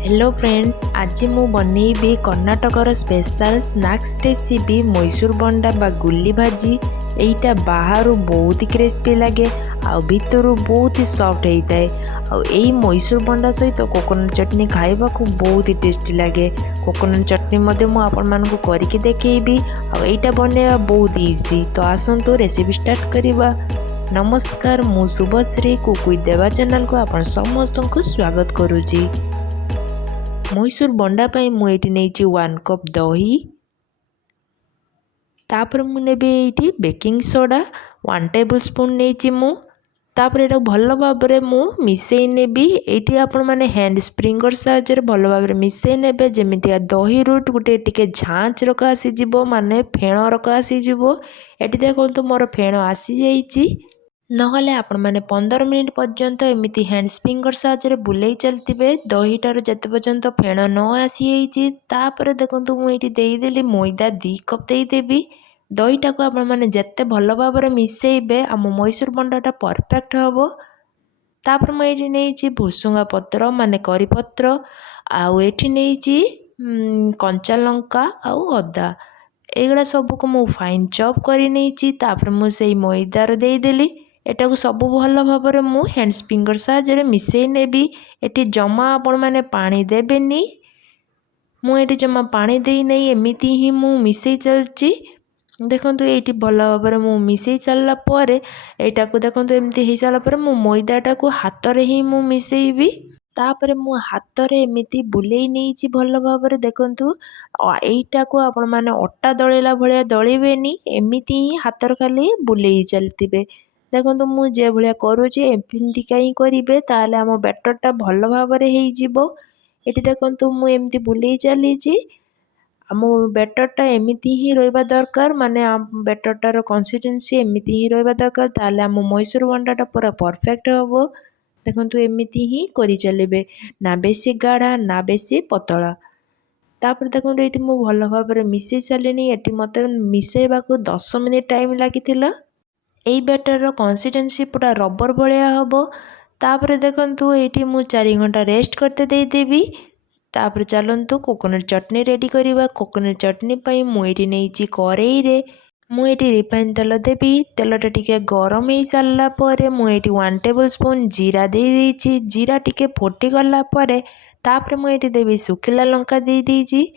Hello friends, आज मु बनैबी कर्णाटकर special snacks recipe Mysore बंडा बा गुल्ली भाजी। एटा बाहर बहुत ही क्रिस्पी लगे आ भितर बहुत ही सॉफ्ट होता है। आई मैसूर बंडा सहित कोकोनट चटनी खाइबा को बहुत ही टेस्टी लगे। कोकोनट चटनी मध्य मु आपण मानकु करके देखैबी। एटा बनैबा बहुत इजी। तो आसंतु रेसिपी स्टार्ट करिबा। नमस्कार, मु शुभश्री कुक विथ देवा चैनल को आपण समस्त को स्वागत करूची। मैसूर बंडा पाई मुझे नहीं 1 कप दही, तापर मुझे बेकिंग सोडा 1 टेबल स्पून नहीं मु तापर एटा भल भाव मु मिसई नेबी। एटी आपण माने हैंड स्प्रिंगर साहाय्य भल भाव मिसई नेबे जेमितिया दही रूट गोटे टिके झाँच रक आसी जिवो माने फेण रक आसी जिवो। एटी देखंतु मोर फेण आसी जाईची। नहले आपण माने 15 मिनिट पर्यंत एमिति हैंड स्प्रिंगर साहाय्य बुलाई चलतिबे दहीटार जते पर्यंत फेण न आसी जाईची। तापर देखंतु मु एटी देइदेली मैदा 2 कप देइदेबी। दहीटा को आपण माने जते भल भाव मिसैबे आम मैसूर बंडाटा परफेक्ट हबो। तापर मु एटी नेइची भुसुंगा पत्र माने करी पत्र आउ एटी नेइची कंचा लंका आउ अदा। एगुड़ा सबको मु फाइन चॉप करी नेइची। तापर मु सेई मैदार देइदेली। एटा को सब भल भाव मु हैंड स्प्रिंगर साहाय्य मिसई नेबी। एटी जमा आपण माने पानी देबेनी। मु एटी जमा पानी देई नै एमिति ही मु मिसई चलची। देखंतु एटी भल भाव मु मिसई चलला परे एटा को देखंतु एमिति हे साला परे मु मैदाटा को हाथ रे ही मु मिसईबी। तापर मु हाथ रे एमिति बुलेई नेइची भल भाव देखंतु। एटा को आपण माने अट्टा दळेला भलिया दळिबेनी, एमिति ही हाथ रे खाली बुलेई चलतिबे। देखंतु मु जे भलिया करूची एमिति काई करिबे ताले आम बैटरटा भल भाव हेई जिवो। एटी देखंतु मु एमिति बुलेई चलीची। आम बैटरटा एमिति ही रहबा दरकार, माने बैटरटार कंसिस्टेंसी एमिति ही रहबा दरकार। ताले आम मैसूर बंडाटा पूरा परफेक्ट हबो। देखंतु एमिति ही करि चलिबे, ना बेसी गाढ़ा ना बेसी पतला। तापर देखंतु एटी मु भल भाव मिसई सालिनी। एटी मते मिसैबा को 10 मिनिट टाइम लागिथिला। एई बैटर कंसिस्टेंसी पूरा रबर भलिया हबो। तापर देखंतु एटी मु 4 घंटा रेस्ट करते देदेबी। तापर चलंतु कोकोनट चटनी रेडी करिबा। कोकोनट चटनी पई मु एटी नेइची करेई रे मु एटी रिफाइन तेल देबी। तेलटा टिके गरम हो सारला परे मु एटी 1 टेबल स्पून जीरा दे देइची। जीरा टिके फुटी गला परे तापर मु एटी देबी सुखिला लंका दे देइची।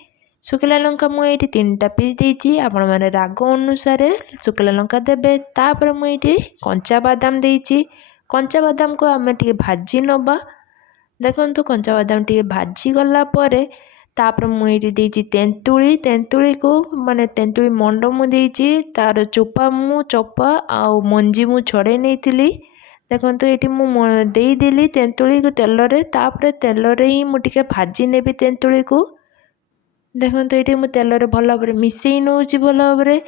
सुखिला लंका मु एटी 3टा पीस देइची। आपण माने राग अनुसार सुखिला लंका देबे। तापर मु एटी कंचा बादाम देइची। कंचा बादाम को आमे टिके भाजी नबा। देखंतु कंचा बादाम टिके भाजी गला परे तापर मु एटी देइची तेंतुली। तेंतुली को माने तेंतुली मंड मु देइची। तार चोपा आउ मंजी मु छड़े नेइतिली। देखंतु एटी मु देई देली तेंतुली को तेल रे। तापर तेल रे ही मु टिके भाजी नेबी तेंतुली को। देखंतु एटी मु तेल रे भल भाव मिसई नउची भल भाव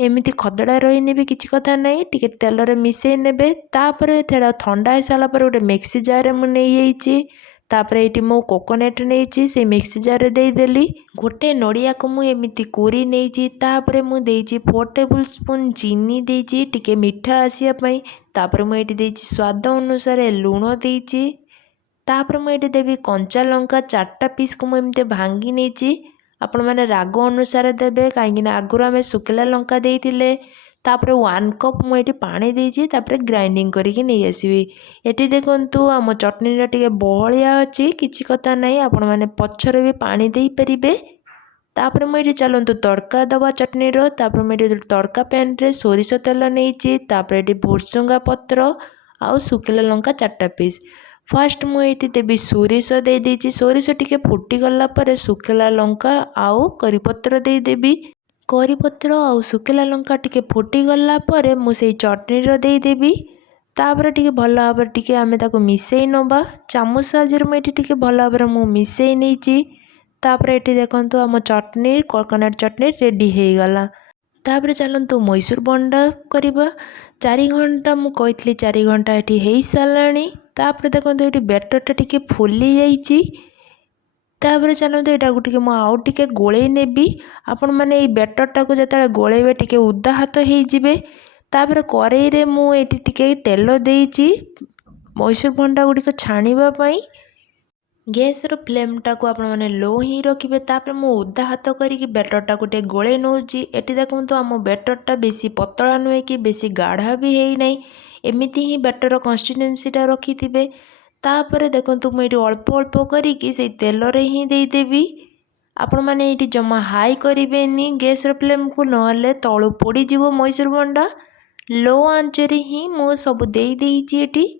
एमिति खदड़ा रहीने भी किछि कथा नहीं। टिके तेल रे मिसई नेबे। तापर थेड़ा ठंडा हो साला पर गोटे मिक्सी जार मु नै जाइची। तापर एटी मु कोकोनट नेइची से मिक्सी जार रे देई देली। गोटे नड़िया को मु एमिति कोरी नेइची। तापर मु देइची 4 टेबल स्पून चीनी देइची टिके मिठा आसिया पई। तापर मु एटी देइची स्वाद अनुसार लूण देइची। तापर मु एटी देबी कंचा लंका 4टा पीस को मु एमिति भांगी नेइची। आपण माने राग अनुसार देबे काहेकि ना आगुर आमे सुखिला लंका देइतिले। तापर 1 कप मु एटी पानी देइची। तापर ग्राइंडिंग करिके नै आसीबी। एटी देखंतु आम चटनी रा टिके बहलिया अछि, किछि कथा नै, आपण माने पछरे भी पानी देई परिबे। तापर मु एटी चलंतु तड़का दबा चटनी रो। तापर मु एटी तड़का पैन रे सोरिष तेल नेइची। तापर एटी भुसुंगा पत्र आउ सुखिला लंका 4टा पीस। फास्ट मु एटी देबी सोरिष दे देइची। सोरिष टिके फुटी गला परे सुखिला लंका आउ करी पत्र दे देबी। करी पत्र आउ सुखिला लंका टिके फुटी गला परे मु सेई चटनी रो दे देबी। तापर टिके भल भाव टिके आमे ताको मिसई नबा। चामच साहाय्य मु एटी टिके भल भाव मु मिसई नेइची। तापर एटी देखंतु आम चटनी कोकोनट चटनी रेडी हे गला। तापर चलंतु मैसूर बंडा करिबा। 4 घंटा मु कहितली 4 घंटा एटी हेई सालाणी। तापर देखंतु एटी बैटरटा टिके फुली जाईची। तापर चलंतु एटा को टिके मु आउ टिके गोळेई नेबी। आपण माने ए बैटरटा को जतले गोळेबे टिके उद्दा हाथ हेई जिबे। तापर करेई रे मु एटी टिके तेल देइची मैसूर बंडा गुडी को छाणीबा पई। गैस रो फ्लेम टाको आपण माने लो ही रखिबे। तापर मु उदा हाथ करिकी बेटर टाको टे गोळे नउची। एटी देखंतु आम बेटर टा बेसी पतला नुहे कि बेसी गाढ़ा भी हेई नै, एमिति ही बेटर कंसिस्टेंसी टा रखिथिबे। तापर देखंतु मु एटी अल्प अल्प करिकी से तेल रे ही देई देबी। आपण माने एटी जमा हाई करिवेनी गैस रो फ्लेम को, नहले तळु पोड़ी जिवो मैसूर बंडा। लो आंच रे ही मु सब देई देइची एटी।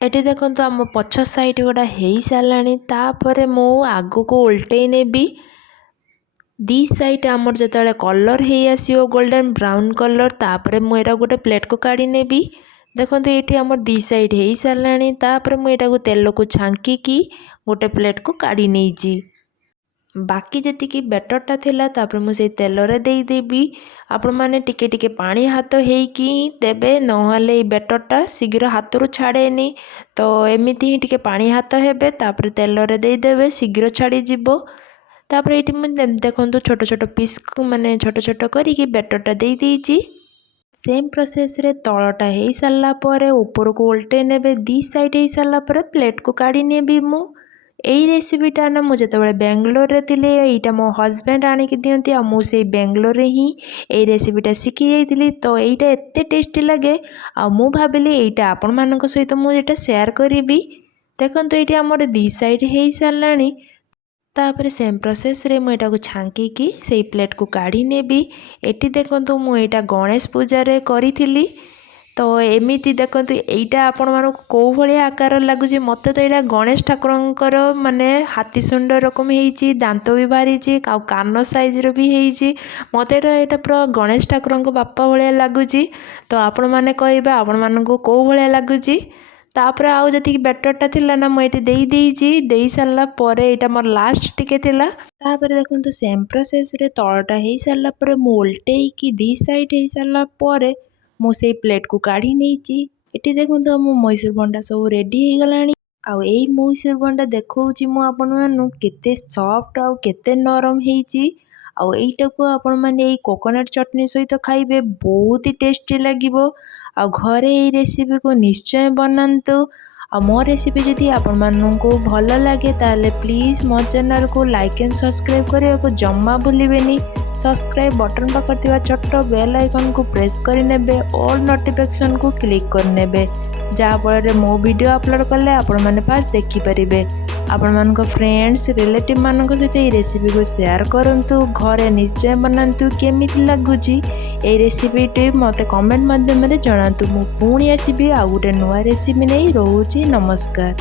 एटी देखंतु आम पछ साइड गोटा हेई साराणी। तापर मु आगु को उल्टेई नेबी। दी साइड आमर जतले कलर हेई आसीओ गोल्डन ब्राउन कलर, तापर मु एटा गोटे प्लेट को काढी नेबी। देखंतु एठी आमर दी साइड हेई साराणी। तापर मु एटा को तेल को छांकी की गोटे प्लेट को काढी नेइची। बाकी जतिकी बेटरटा थिला तापर मु से तेल रे देई देबी। आपण माने टिके टिके पानी हाथ हेइकी देबे, नहले ए बेटरटा शीघ्र हाथ रु छाड़ेनी। तो एमिति ही टिके पानी हाथ हेबे, तापर तेल रे देई देबे, शीघ्र छाड़ी जिवो। तापर एटी मु देखंतु छोट छोट पीस माने छोट छोट करिकी बेटरटा देई देइची। सेम प्रोसेस रे तळटा हेई सारला परे ऊपर को उल्टे नेबे। दी साइड हेई सारला परे प्लेट को काढी नेबी। मु एई रेसिपीटा ना मु जेतेबेले बेंगलोर रे थिले, एइटा मो हस्बैंड आनिकी दियंती आ मु से बेंगलोर रे ही एई रेसिपीटा शिखी जाइतिली। तो एइटा एते टेस्टी लागे आ मु भाबिली एइटा आपण मानक सहित मु एटा शेयर करिवि। देखंतु एइटी हमर दी साइड हेई सारलानी। तापर सेम प्रोसेस रे मु एटा को छांकी की सेई प्लेट को काढी नेबी। एटी देखंतु मु एटा गणेश पूजा रे करिथिली। तो एमिति देखंतु एइटा आपण मानक को भली आकार लागुची। मते तो एइटा गणेश ठाकुरंकर माने हाथी सुंड रकम हेइची, दांत भी बाहरीची, कान साइज रो भी हेइची। मते एटा पूरा गणेश ठाकुरंक बापा भलिया लागुची। तो आपण माने कहबे आपण मानक को भलिया लागुची। तापर आउ जति बेटरटा थिला ना मु एटी देई देइची। देई सारला परे एटा मोर लास्ट टिके थिला। तापर देखंतु सेम प्रोसेस रे तळटा हेई सारला परे मु उल्टेई की दी साइड हेई सारला परे मु सेई प्लेट को काढी नेइची। एटी देखंतु मो मैसूर बंडा सब रेडी हेई गलानी। आउ एई मैसूर बंडा देखौची मु आपण मानु केते सॉफ्ट आउ केते नरम हेइची। आउ एइटा को आपण माने एई कोकोनट चटनी सहित खाइबे, बहुत ही टेस्टी लागिबो। आउ घरे एई रेसिपी को निश्चय बनांतु। आ मो रेसिपी जदि आपण माननको भल लागे ताले प्लीज मो चैनल को लाइक एंड सब्सक्राइब करिया को जम्मा भूलिबेनी। सब्सक्राइब बटन पाखर थिबा छोट बेल आइकन को प्रेस करि नेबे, ऑल नोटिफिकेशन को क्लिक कर नेबे, जा फल मो वीडियो अपलोड कले आपण माने फास्ट देखि परिबे। आपण मानक फ्रेंड्स रिलेटिव मानक सहित ए रेसिपी को शेयर करंतु। घरे निश्चय बनांतु। केमिति लागुची ए रेसिपीटी मते कमेंट माध्यम रे जणांतु। मु पुणी आसीबी आ गुटे नुआ रेसिपी नै। रहूची नमस्कार।